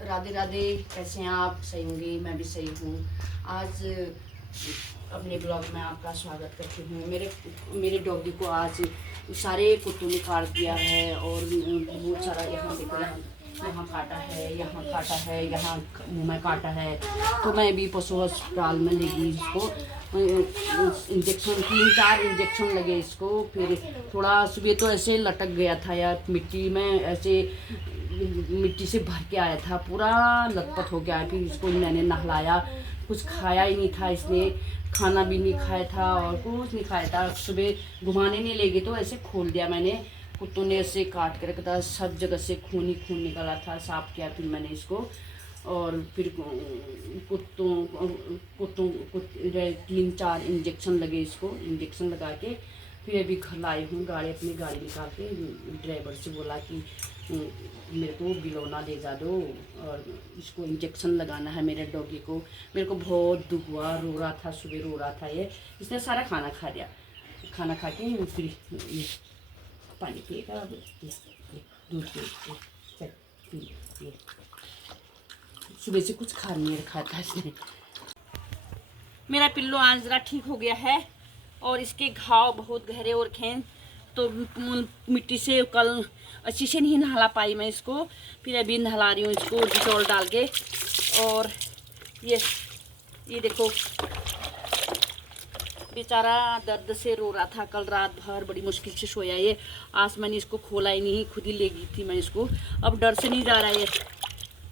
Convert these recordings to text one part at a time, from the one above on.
राधे राधे, कैसे हैं आप? सही होंगे, मैं भी सही हूँ। आज अपने ब्लॉग में आपका स्वागत करती हूँ। मेरे डॉगी को आज सारे कुत्तों ने काट दिया है और बहुत सारा यहाँ देखो, यहाँ काटा है, यहाँ काटा है, यहाँ मुँह में काटा है। तो मैं भी पशु अस्पताल में ले गई इसको। इंजेक्शन 3-4 इंजेक्शन लगे इसको। फिर थोड़ा सुबह तो ऐसे लटक गया था यार, मिट्टी में ऐसे मिट्टी से भर के आया था, पूरा लथपथ हो गया। फिर इसको मैंने नहलाया, कुछ खाया ही नहीं था इसने, खाना भी नहीं खाया था और कुछ नहीं खाया था। सुबह घुमाने नहीं ले गए तो ऐसे खोल दिया मैंने, कुत्तों ने ऐसे काट के रखा था, सब जगह से खून ही खून निकला था। साफ किया फिर मैंने इसको और फिर कुत्तों 3-4 इंजेक्शन लगे इसको। इंजेक्शन लगा के फिर अभी घर लाई हूँ। अपनी गाड़ी निकाल के ड्राइवर से बोला कि मेरे को बिलोना ले जा दो और इसको इंजेक्शन लगाना है मेरे डॉगी को। मेरे को बहुत दुख हुआ, रो रहा था, सुबह रो रहा था। ये इसने सारा खाना खा लिया, खाना खा के फिर ये पानी पिएगा, दूध पिए। सुबह से कुछ खा नहीं रखा था इसने। मेरा पिल्लो आज जरा ठीक हो गया है और इसके घाव बहुत गहरे और खेन, तो मिट्टी से कल अच्छी से नहीं नहला पाई मैं इसको। फिर अभी नहला रही हूँ इसको डिटॉल डाल के। और ये देखो, बेचारा दर्द से रो रहा था, कल रात भर बड़ी मुश्किल से सोया। ये आज मैंने इसको खोला ही नहीं, खुद ही ले गई थी मैं इसको। अब डर से नहीं जा रहा है, ये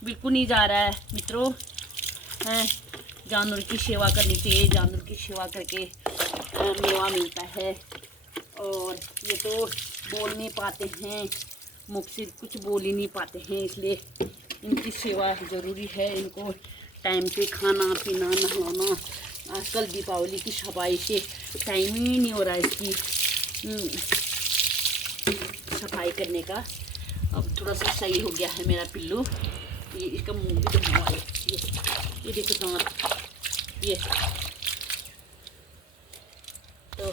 बिल्कुल नहीं जा रहा है मित्रों। हैं, जानवर की सेवा करनी चाहिए, जानवर की सेवा करके मेवा मिलता है। और ये तो बोल नहीं पाते हैं, मुख से कुछ बोल ही नहीं पाते हैं, इसलिए इनकी सेवा ज़रूरी है। इनको टाइम पे खाना पीना नहलाना। आजकल दीपावली की सफाई से टाइम ही नहीं हो रहा है इसकी सफाई करने का। अब थोड़ा सा सही हो गया है मेरा पिल्लू। ये इसका मुंह भी तो हुआ है, ये देखो दांत, ये तो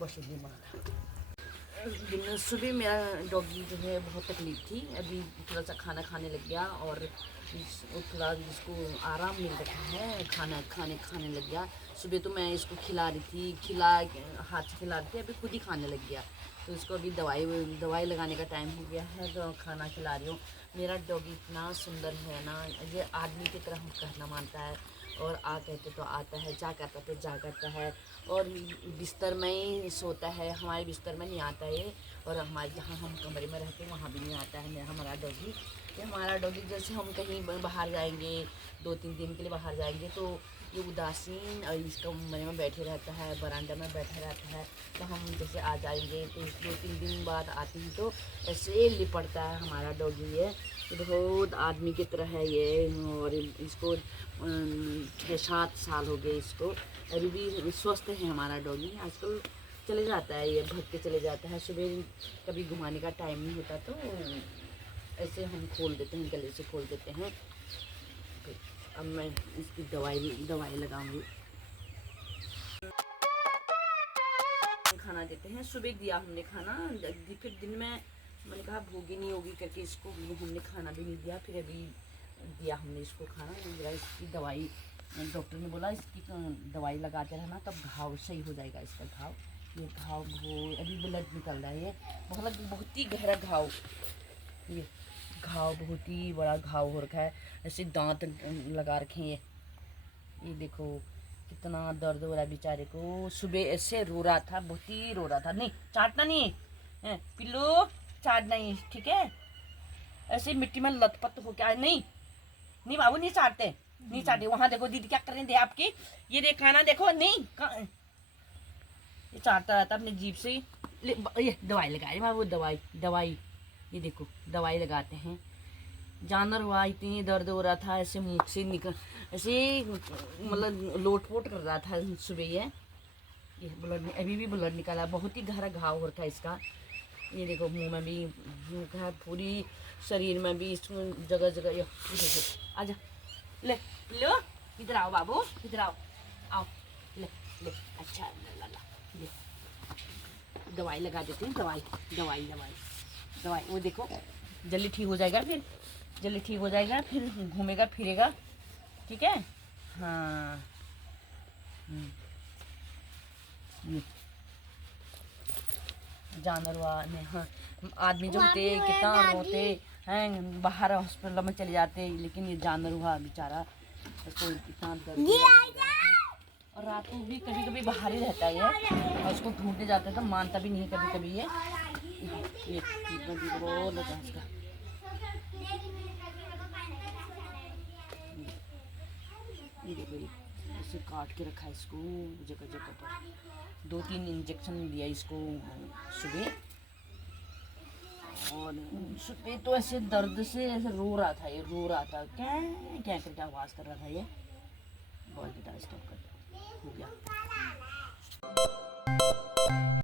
बस दिन सुबह मेरा डॉगी जो है बहुत तकलीफ थी। अभी थोड़ा सा खाना खाने लग गया और थोड़ा जिसको आराम मिल रहा है, खाने लग गया। सुबह तो मैं इसको खिला रही थी, हाथ से खिला रही थी, अभी खुद ही खाने लग गया। तो इसको अभी दवाई लगाने का टाइम हो गया है, तो खाना खिला रही हूँ। मेरा डॉगी इतना सुंदर है ना, ये आदमी की तरह कहना मानता है और आ कहते तो आता है, जा कहता तो जा करता है और बिस्तर में ही सोता है। हमारे बिस्तर में नहीं आता है और हमारे जहाँ हम कमरे में रहते हैं वहाँ भी नहीं आता है हमारा डॉगी। ये हमारा डॉगी जैसे हम कहीं बाहर जाएंगे, 2-3 दिन के लिए बाहर जाएंगे, तो ये उदासीन और इस कमरे में बैठे रहता है, बरामदा में बैठा रहता है। तो हम जैसे आ जाएंगे तो 2-3 दिन बाद आते हैं तो ऐसे लिपटता है हमारा डॉगी। ये बहुत आदमी की तरह है ये। और इसको 6-7 साल हो गए इसको, अभी भी स्वस्थ है हमारा डॉगी। आजकल चले जाता है, ये भग के चले जाता है। सुबह कभी घुमाने का टाइम नहीं होता तो ऐसे हम खोल देते हैं, गले से खोल देते हैं। अब मैं इसकी दवाई लगाऊंगी। खाना देते हैं, सुबह दिया हमने खाना, फिर दिन में मैंने कहा भूखी नहीं होगी करके इसको हमने खाना भी नहीं दिया। फिर अभी दिया हमने इसको खाना। इसकी दवाई, डॉक्टर ने बोला इसकी दवाई लगाते रहना, तब घाव सही हो जाएगा इसका घाव। ये घाव अभी ब्लड निकल रहा है, ये बहुत ही गहरा घाव, ये घाव बहुत ही बड़ा घाव हो रखा है, ऐसे दांत लगा रखे हैं। ये देखो कितना दर्द हो रहा है बेचारे को। सुबह ऐसे रो रहा था, बहुत ही रो रहा था। नहीं चाटना नहीं है पिल्लू, चाटना नहीं, ठीक है। ऐसे मिट्टी में लथपथ हो क्या, नहीं बाबू नहीं चाटते, नहीं चाटते। वहां देखो दीदी क्या कर रही थी आपकी, ये खाना देखो, नहीं ये चाटता रहता अपनी जीभ से। ये दवाई लगाए बाबू, दवाई ये देखो दवाई लगाते हैं। जानवर हुआ, इतनी दर्द हो रहा था, ऐसे मुख से निकल, ऐसे मतलब लोटपोट कर रहा था सुबह। ये ब्लड, अभी भी ब्लड निकाला, बहुत ही गहरा घाव हो रखा है इसका। ये देखो मुंह में भी है, पूरी शरीर में भी, इसमें जगह जगह। ये देखो, आजा ले लो, इधर आओ बाबू, इधर आओ ले, अच्छा ला ले दवाई लगा देते हैं, दवाई दवाई, वो देखो जल्दी ठीक हो जाएगा, फिर जल्दी ठीक हो जाएगा, फिर घूमेगा फिरेगा, ठीक है। हाँ ये जानवर हुआ ने, हाँ आदमी जो होते कितना रोते हैं, बाहर हॉस्पिटल में चले जाते, लेकिन ये जानवर हुआ बेचारा, उसको इतना दर्द होता है। और रात को भी कभी कभी बाहर ही रहता है ये, और उसको ढूंढने जाते हैं तो मानता भी नहीं है कभी कभी ये कितना भी रोल होता है इसका। ये देखो ये इसे काट के रखा है इसको जगह जगह पर, 2-3 इंजेक्शन दिया इसको सुबह, और सुबह तो ऐसे दर्द से ऐसे रो रहा था, ये रो रहा था, क्या क्या करके आवाज़ कर रहा था ये। बॉल की तरह स्टॉप कर हो गया।